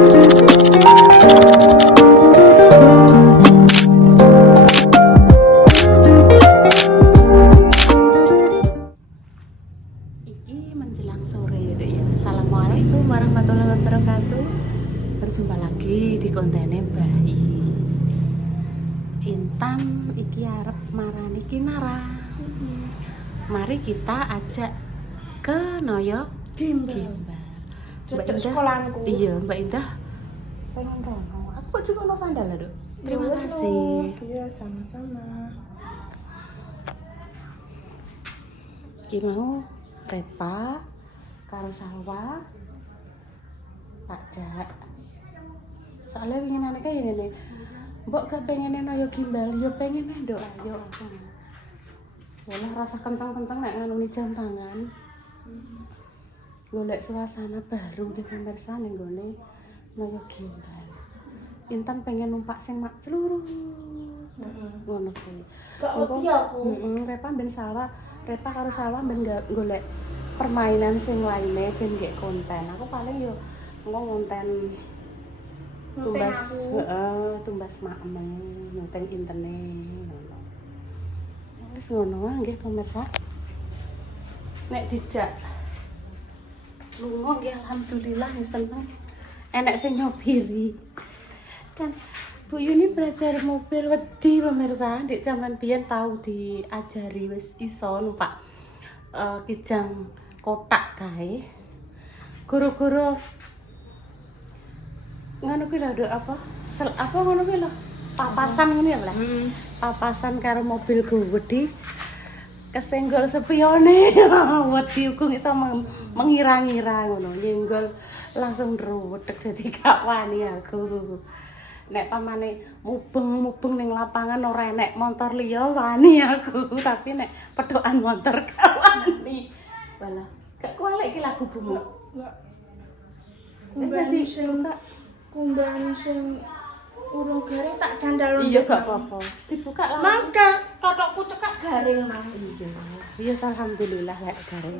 Iki menjelang sore ya. Assalamualaikum warahmatullahi wabarakatuh. Berjumpa lagi di kontennya Mbah Intan. Iki arep marani Kinara. Mari kita ajak ke Noyo Gimbal. Mbak Indah, sekolahanku. iya Mbak Indah pengen rono. Aku kok juga no sandal lho, Dok. Terima kasih. Iya, sama-sama. Iki mau Repa karo Salwa tak jak. Soalnya pengen aneh kayak gini. Mbok gak pengen Noyo Gimbal, yo pengen Dok. Ayo. Walah rasa kencang-kencang nek nganuni jam tangan. Golek suasana baru di pemirsa ning gone Noyo Gimbal. Intan pengen numpak sing mak celuru. Ngono kuwi. Gak ngerti aku. Repa ben Salwa, Repa karo Salwa ben golek permainan sing lainnya ben gak konten. Aku paling yo ngonten tumbas tumbas makmeng nonton internet ngono. Wis ngono wae nggih pemirsa. Nek dijak lunga nggih alhamdulillah ya seneng. Enek sing nyopiri. Kan Bu Yuni belajar mobil wedi pemirsa, ndek zaman biyen tahu diajari wis iso numpak kijang kotak kae. Guru-guru ngono kuwi lho apa? Apa ngono kuwi lho? Papasan ngene ya, papasan karo mobil gede. Kesenggol spione. Wedi uga iso mengira-ngira ngono. Nyenggol langsung ruwetek dadi gak wani aku. Nek pamane mubeng-mubeng ning lapangan ora enek motor liya wani aku, tapi nek pethokan motor gak wani. Walah, gak kualik iki lagu bunga. Enggak. Kumban Sing urung garing tak candal. Iya gak apa-apa. Wis dibuka lah. Mangga totokku cekak garing mang. Iya, alhamdulillah lek garing.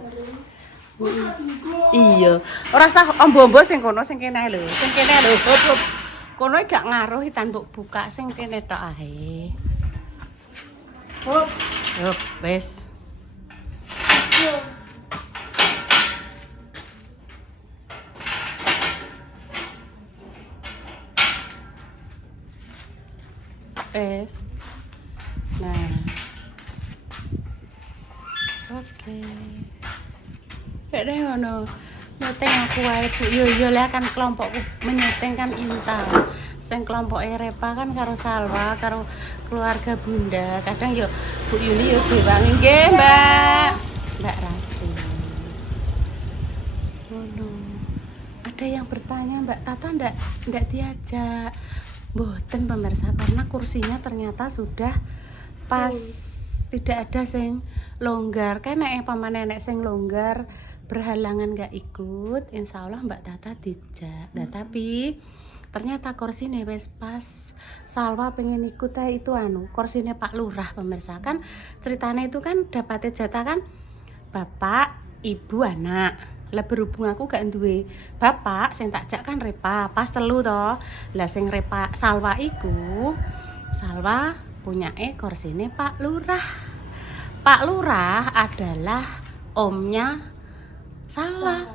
Iya, ora usah ombo-ombo sing kono sing kene lho. Sing kene lho. Kono gak ngaruh Intan mbok buka sing kene tok ae. Hop, wis. Wis. Nah. Oke. Kayak ngono. Nyeteng aku wae Bu. Yo lek kan kelompokku menyeteng kan Intan. Sing kelompoke Repa kan karo Salwa, karo keluarga Bunda. Kadang yo Bu Yuni yo diwangi nggih, Mbak. Mbak Rasti. Ngono. Ada yang bertanya, Mbak Tata ndak diajak. Mboten pemirsa karena kursinya ternyata sudah pas. Tidak ada sing longgar. Kan nek pamane nek sing longgar berhalangan gak ikut, insya Allah Mbak Tata dijak. Nah, tapi ternyata kursinya wis pas. Salwa pengen ikut itu kursinya Pak Lurah pemirsa. Kan ceritanya itu kan dapatnya jatah kan bapak, ibu, anak. Lah berhubung aku gak duwe bapak, sing tak jak kan Repa, pas telu toh. Lah sing Repa Salwa iku, Salwa punyake kursine Pak Lurah. Pak Lurah adalah omnya Salwa,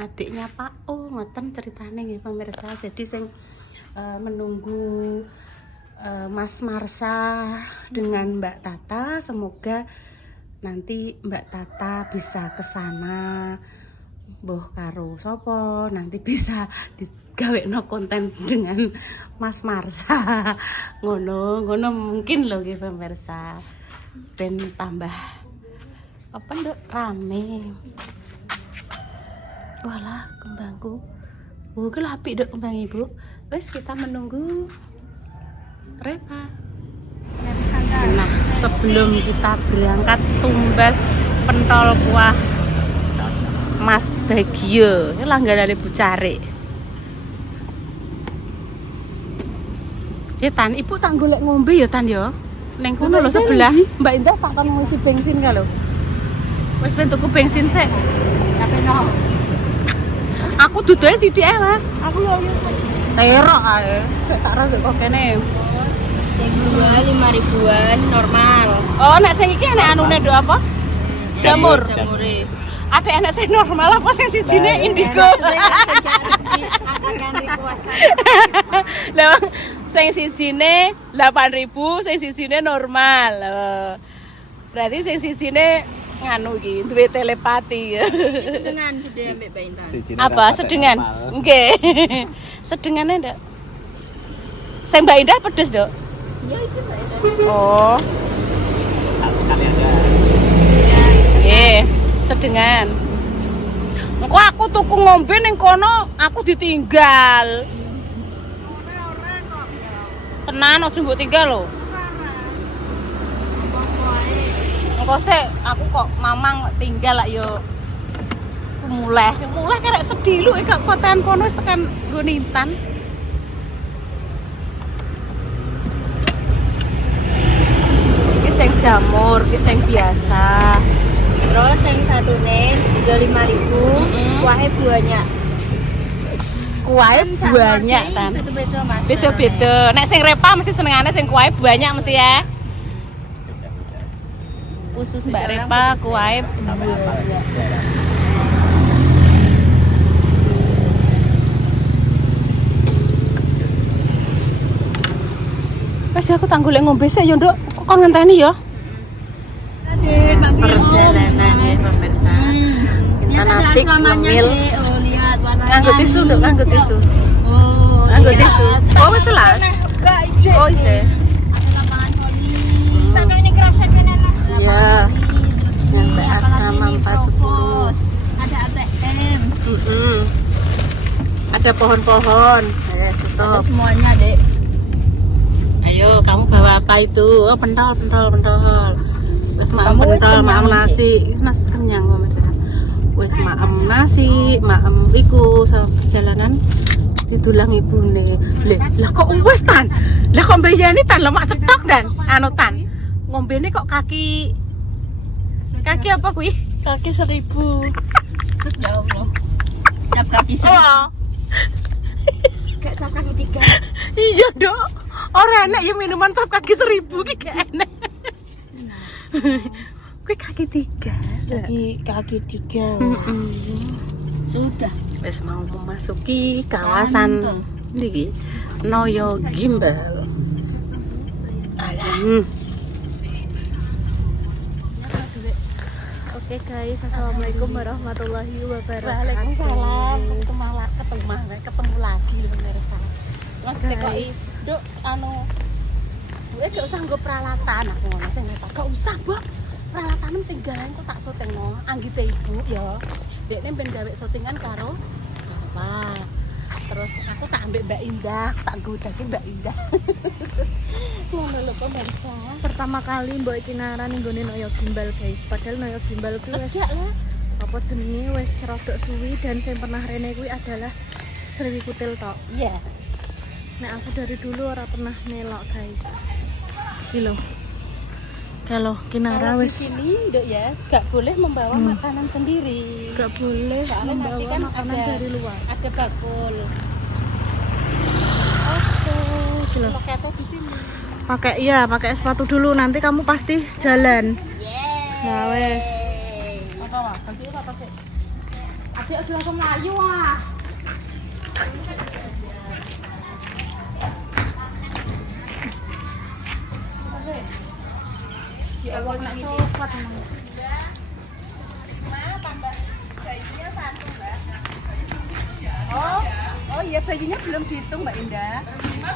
adiknya Pak O, ngoten ceritane nggih pemirsa. Jadi sing menunggu Mas Marsha dengan Mbak Tata, semoga nanti Mbak Tata bisa ke sana. Mbuh karo sapa nanti bisa digawekno konten dengan Mas Marsha. Ngono mungkin lho nggih pemirsa. Ben tambah apa nduk rame. Walah kembangku. Ki apik nduk kembang Ibu. Wis kita menunggu Repa. Nah, sebelum kita berangkat tumbas pentol kuah Mas Bagio, ini langganan Ibu cari. Ya Tan, Ibu tak golek ngombe ya Tan ya. Ning kono lho sebelah. Mbak Indah tak kon ngisi bensin ka lho. Wis ben tuku bensin sik. Tapi no. Aku dudoe sithik ae, Mas. Aku yo terok ae. Sik tak ra kok kene. Sing 5.000-an normal. Oh, nek sing iki nek anune nduk apa? Jamur. Jamure. Ada enak sing normal apa sing sijine indigo? Lah sing sijine 8.000, sing sijine normal. Loh. Berarti sing sijine nganu iki duwe telepati. Sedengan gede ambek Mbak Intan. Apa sedengan? Nggih. Sedengane ndak? Sing Mbak Indah pedes, Dok? Ya itu Mbak Intan. Oh. Kali ada. Nggih, sedengan. Engko aku tuku ngombe ning kono, aku ditinggal. Tenan aja mbok tinggal lho. Engko sik aku kok mamang tinggal lak yo mulai karek sedih lu gak kotean kono wis tekan nggo Intan. Iki sing jamur, iki sing biasa. Terus yang satu nih 5.000, kuahnya banyak. Kuahnya banyak tan. Beda-beda Mas. Beda-beda. Nek sing repa mesti senengane sing kuahnya banyak mesti ya. Khusus Mbak Repa kuahnya banyak. Wes aku tanggul ngombe sik yo, Nduk. Kok kon ngenteni ya? Perjalanan ya pemirsa. Intan asik ngemil. Oh, lihat warnanya. Nganggo tisu, Nduk, nganggo tisu. Oh, Nganggo lihat. tisu. Oh, wis selas. Oh, isih. Ada lapangan voli. Tangga ini kerasa kena lah. Iya. Nyampe asrama 410. Ada ATM. Ada pohon-pohon. Ada semuanya, Dek. Ayo, kamu bawa apa itu? Oh, pentol. Wes maem Kamu wis pentol, maem kenyang, nasi. Nas kenyang kok, Mas. Wes maem nasi, maem iku sama perjalanan didulang ibune. Lah kok wes tan? Lah kok mbayani tan lemak cetok dan anu tan. Ngombene kok kaki apa kuwi? Kaki 1.000. Ya Allah. Cap kaki 1.000. Oh. Kayak cap kaki 3. Iya, Dok. Ora enak ya minuman cap kaki 1.000 ki gak enak. Kuwi kaki 3. Kaki 3. Sudah. Wis mau memasuki kawasan iki Noyo Gimbal. Alah. Oke guys, assalamualaikum warahmatullahi wabarakatuh. Waalaikumsalam. Ketemu lagi pemirsa. Mas tekoki, Duk, anu gue gak usah nggo peralatan aku ngono sing gak usah, Mbok. Peralatan tinggalan kok tak syutingno. Anggite ibu ya. Dekne ben gawe syutingan karo Sarwa. Terus aku tak ambek Mbak Indah, tak godake Mbak Indah. Ngono lho pemirsa. Pertama kali Mbok iki nara ning gone Noyo Gimbal guys. Padahal Noyo Gimbal kuwi wis Sejak lah. apa jenenge wis rodok suwi dan sing pernah rene kuwi adalah Sriwi Kutil tok. Iya. Nek aku dari dulu ora pernah melok guys. Iki lho. Kalau Kinara Kalau di wis sini Dok ya, gak boleh membawa makanan sendiri. gak boleh Soalnya nanti membawa kan makanan ada- dari luar. Ada bakul. Iki lho. Loketnya di sini. Pakai sepatu dulu nanti kamu pasti jalan. Nah, wes. Apa wah? Ganti apa sih? Adik aja langsung melayu wah. Ya Allah nak coklat emang. Oh iya bayinya belum dihitung Mbak Indah.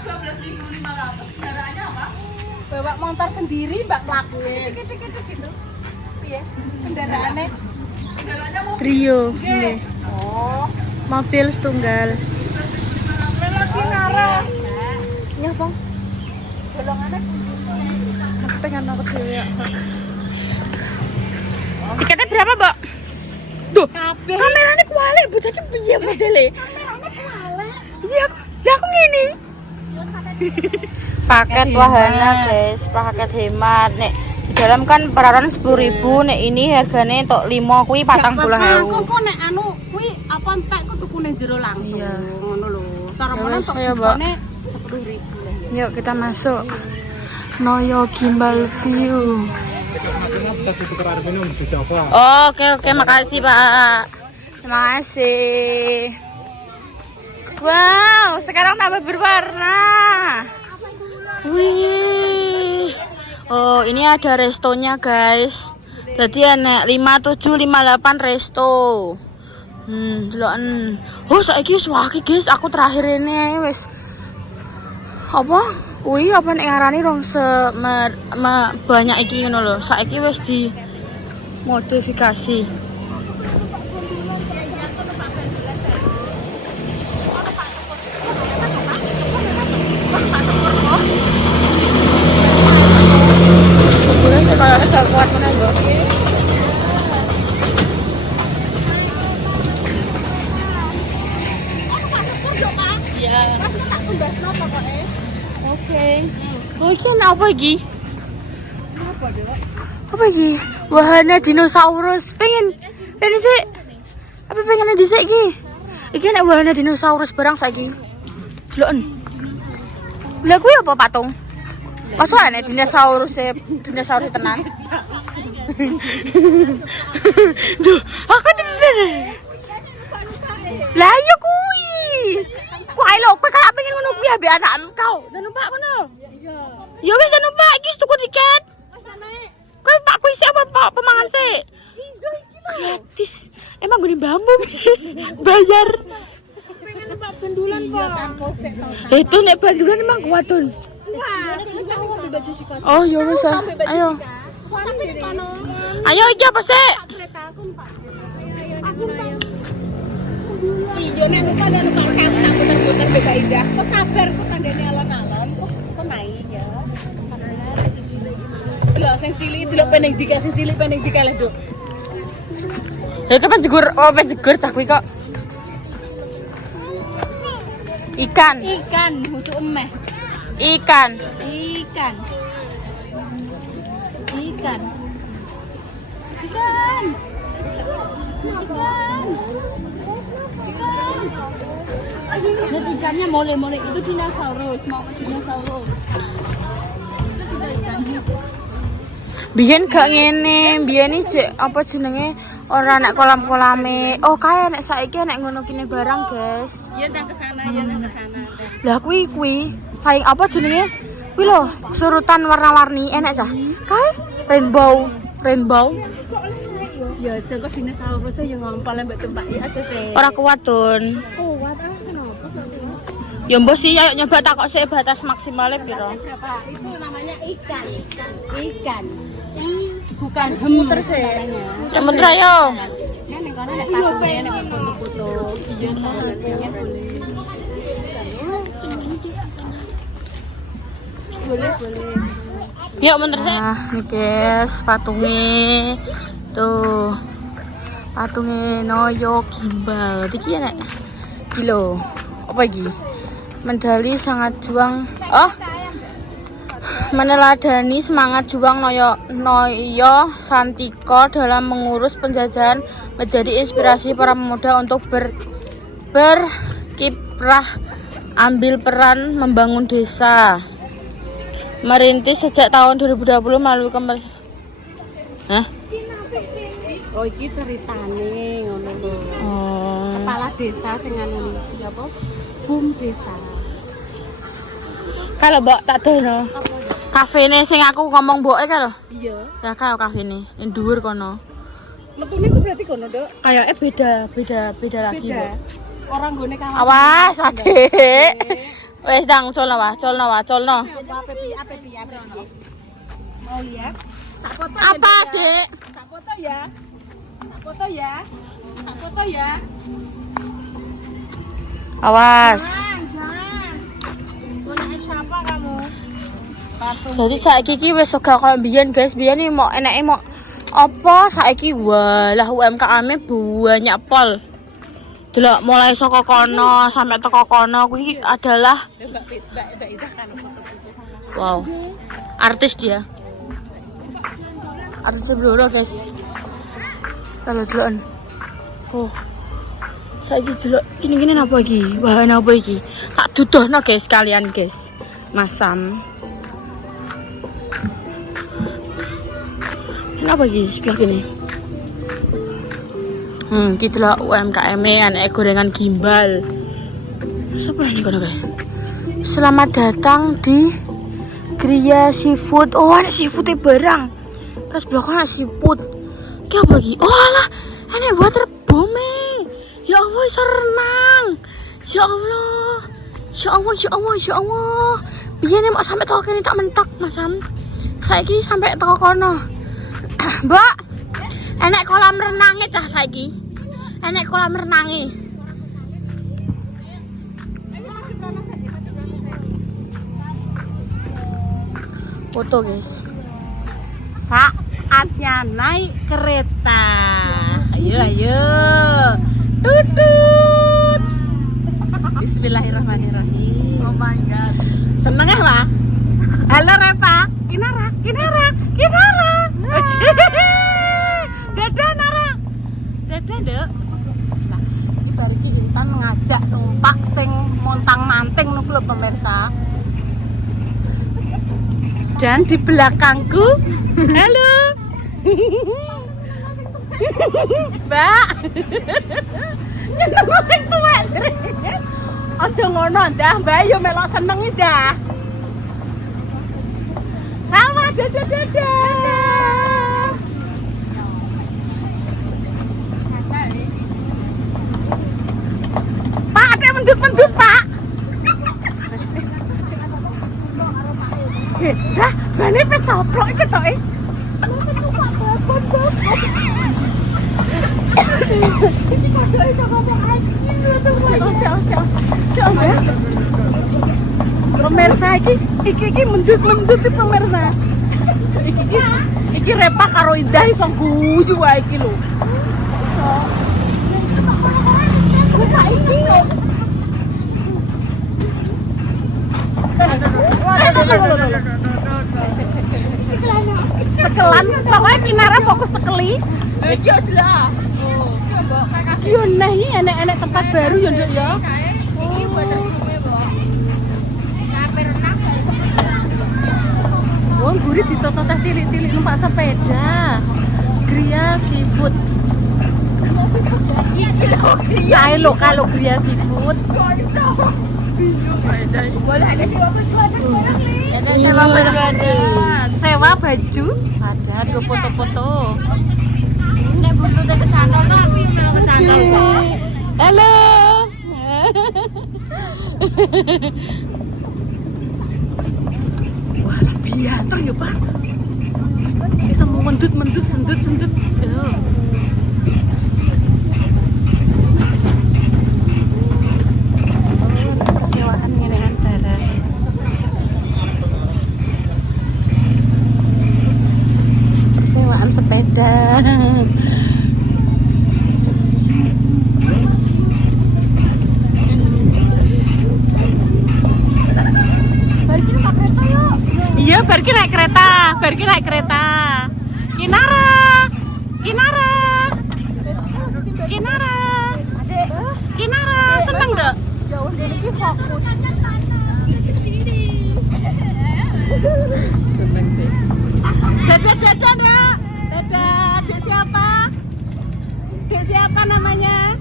12.500 kendaraannya apa? Bawa motor sendiri Mbak ngelakuin. Gitu. Iya, kendaraannya. Trio nggih. Oh, Mobil setunggal. lagi nara. Ya, Bang. Golongannya Aku pengen nopet dhewe ya. tiketnya berapa, Mbak? Tuh, kameranya kualik, bocahnya piye modele? Kameranya kualik. Iya, lah aku ngene. Paket wahana guys, paket hemat. Nek di dalam kan peraran 10.000, nek ini harganya tok 5 kuwi 40.000. Kok nek anu kuwi apa kontak kok tukune jero langsung. Iya. Ngono lho. Cara Ya mana wes, tok ayo, Mbak. diskone 10.000 lah ya. Yuk kita masuk. Noyo Gimbal View. Bisa ditukar air minum di Java. Oke, makasih Pak. Terima kasih. Wow, sekarang tambah berwarna. Wih. Oh, ini ada restonya guys. Berarti enak 5758 resto. Deloken. Oh, saiki wis wae guys, aku terakhir ini wis. Apa? Kuwi apa nek ngarani rong banyak iki ngono lho. Saiki wis di modifikasi. Sebenarnya kayak agak kuat mana Mbak? Iya. Oke. Oh, iki ana apa iki? Apa iki? Wahana dinosaurus. Pengen sih. Apa pengen dhisik iki? Iki nek wahana dinosaurus barang saiki. Deloken. Lah kuwi apa patung? Masa ana dinosaurus tenan? Duh, aku lah iya kuwi. Kuwi lho, kowe kayak pengen ngono kuwi ambek anakmu kau. Lah numpak kono. Iya. Ya wis numpak iki tuku tiket. Kowe Pak kuwi sik apa pemangan sik? Ijo iki lho. Gratis. Emang gini bambu. Bayar. Pengen numpak bendulan kok. Itu nek bandulan emang kuatun. Oh, ya wis. Ayo. Ayo iki apa sik? Iya nek numpak saya tak puter-puter beda indah. Kok sabar kok tandane alon-alon. Kok naik ya. Lho sing cilik delok peneng dikasih cilik peneng dikalih, Duk. Ya kapan jegur, cah kuwi kok. Ikan, Kudu emeh. ikan. Lihat ikannya mole-mole itu dinosaurus, mau dinosaurus. Itu juga ikan. Biyen gak ngene, biyen iki apa jenenge ora nek kolam-kolame. Oh, kae nek saiki nek ngono kene barang, guys. Ya nang kesana, ya nang kesana. Lah kuwi paling apa jenenge? Kuwi lho, surutan warna-warni enak cah. Kae rainbow. Ya jengko dinosaurus yang ngompol mbak tumpaki aja sih. Ora kuat, Tun. Kuat kenapa? Ya mbok sih ayo nyoba takok sik batas maksimalnya piro. Berapa? Itu namanya ikan. Bukan muter sih. Ya bener ayo. Kan ning kono nek patungnya nek foto-foto. Iya, boleh. Yuk bener sih. Nah, ini guys, patungnya. Tuh. Patungnya Noyo Gimbal. Iki nek kilo. Apa iki? Medali sangat juang. Oh. Meneladani semangat juang Noyo Santiko dalam mengurus penjajahan, menjadi inspirasi para pemuda untuk berkiprah, ambil peran membangun desa. Merintis sejak tahun 2020 melalui Oh, iki ceritane ngono lho. Oh. Kepala desa sing anu iki apa? Bum desa. Kalau mbok tak dono. Kafene sing aku ngomong mboke ka lho. Iya. Ya ka kafene, ning dhuwur kono. Metune ku berarti kono, Dok. Kayake beda lagi. Beda. Orang gone kawasan. Awas, Adik. Wes dang colno. Apa piye? Mau lihat? Tak foto ya, Apa, Dok, ya? Dik? Tak foto ya. Tak foto ya. Awas. Jangan. Gunain siapa kamu? Patung. Jadi saiki iki wis ora koyo mbiyen, guys. Mbiyen iki mau enake mau apa saiki walah UMKM-e banyak pol. Delok mulai saka kono sampai teko kono kuwi adalah Mbak Ida kan foto-foto. wow. Artis dia. Artis bluro, guys. Kalau deloken. Oh. Saiki delok gini-gini napa iki? Bahan apa iki? Tak duduhno guys kalian guys. Masam. Kenapa iki sebelah gini? Kita lah UMKM anak gorengan gimbal. Siapa ini kono guys? Selamat datang di Gria Seafood. Oh, ada seafood barang. Terus belakang ada seafood. Ki apa lagi? Oh alah, ini waterboom. Ya Allah, iso renang. Ya Allah. Ya Allah, ya Allah, ya Allah. Biyen nek mau sampai toko kene tak mentok, Mas Sam. Saiki sampai toko kono. Mbak, enek kolam renangnya cah saiki. Enek kolam renangnya. Foto guys. Saatnya naik kereta. Ayo ayo. Tutut. Bismillahirrahmanirrahim. Oh my god. Seneng ya, Pak? Halo Repa. Kinara, Kinara, Kinara. Dadah Nara. Dadah, Dek. Nah, kita iki Intan ngajak numpak sing montang-manting niku lho pemirsa. Dan di belakangku, halo. Mbak. Nyeneng sing tuwek jenenge. Aja ngono ndah, Mbak yo melok seneng dah. Sama dadah. Pak, ada mendut-mendut, Pak. Dah, bane pe coplok iki to, Iki kodoke saka wong anjing lho to. Pemirsa iki mendut-mendut iki pemirsa. Iki Repa karo Indah iso guyu wae iki lho. Iso. Buka iki. Cekelan, pokoknya Kinara fokus cekeli. Iki adalah. Iki yo nih enek-enek tempat baru ya, Nduk ya. Iki buat terbume, Mbok. Sampai renang. Wong gurih ditoto cah cilik-cilik numpak sepeda. Gria Seafood. Iya lho kalau Gria Seafood. Boleh ada sewa baju ada sekarang nih. Ada sewa baju ada. Sewa baju ada foto-foto. Nek butuhnya kecantol tapi mau kecantol kok. Halo. Wah, biater ya, Pak. Bisa mau mendut, sendut. Kesewaan ngene kan barang. Persewaan sepeda. Iya, pergi naik kereta. Kinara, seneng dong. Jauh dari ini fokus. Seneng sih. Dadah, Dek. Dadah, Dek siapa namanya?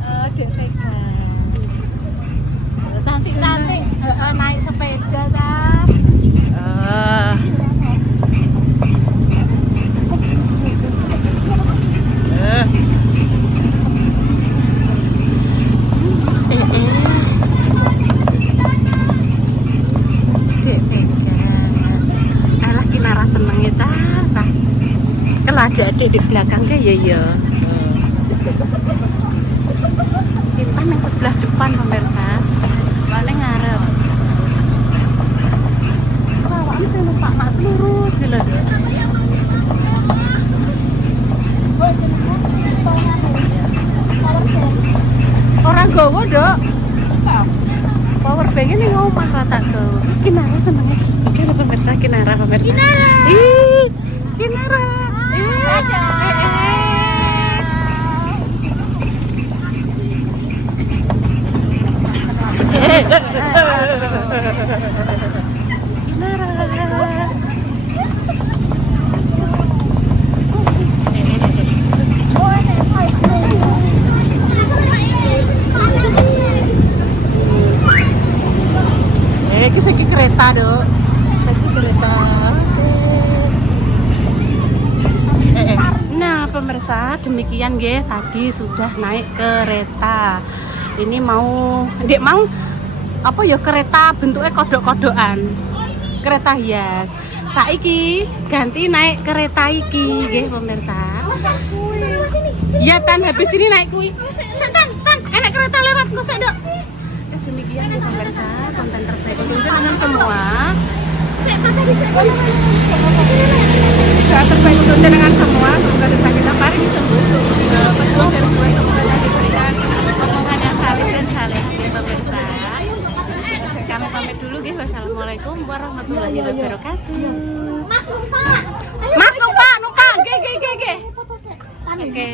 Oh, Dek Vega. Cantik. Naik sepeda kan. Alah Kinara senengnya cah. Kalau ada adik di belakangnya ya. Kita yang sebelah depan pemirsa. Paling ngarep. Lawan saya lupa mak selurus gitu loh. Orang gowo dok. Power banknya nih ngomong rata gowo. Kinara senengnya. Oke pemirsa Kinara. Ih, Kinara. Iki kereta, Dok. Iki kereta. Nah, pemirsa, demikian nggih tadi sudah naik kereta. Ini mau apa ya, kereta bentuknya kodok-kodokan. Kereta hias. Saiki ganti naik kereta iki nggih pemirsa. Ya tan habis ini naik kuwi. Tan enak kereta lewat kok sik, Dok. Wis demikian ya pemirsa, konten terbaik untuk jenengan semua. Doa terbaik untuk jenengan semua, semoga dosa kita paling sembuh. Pejuang dari semua semoga diberikan omongan yang saleh dan saleh ya pemirsa. Kami pamit dulu nggih. Wassalamualaikum warahmatullahi wabarakatuh. Mas lupa nggih. Oke.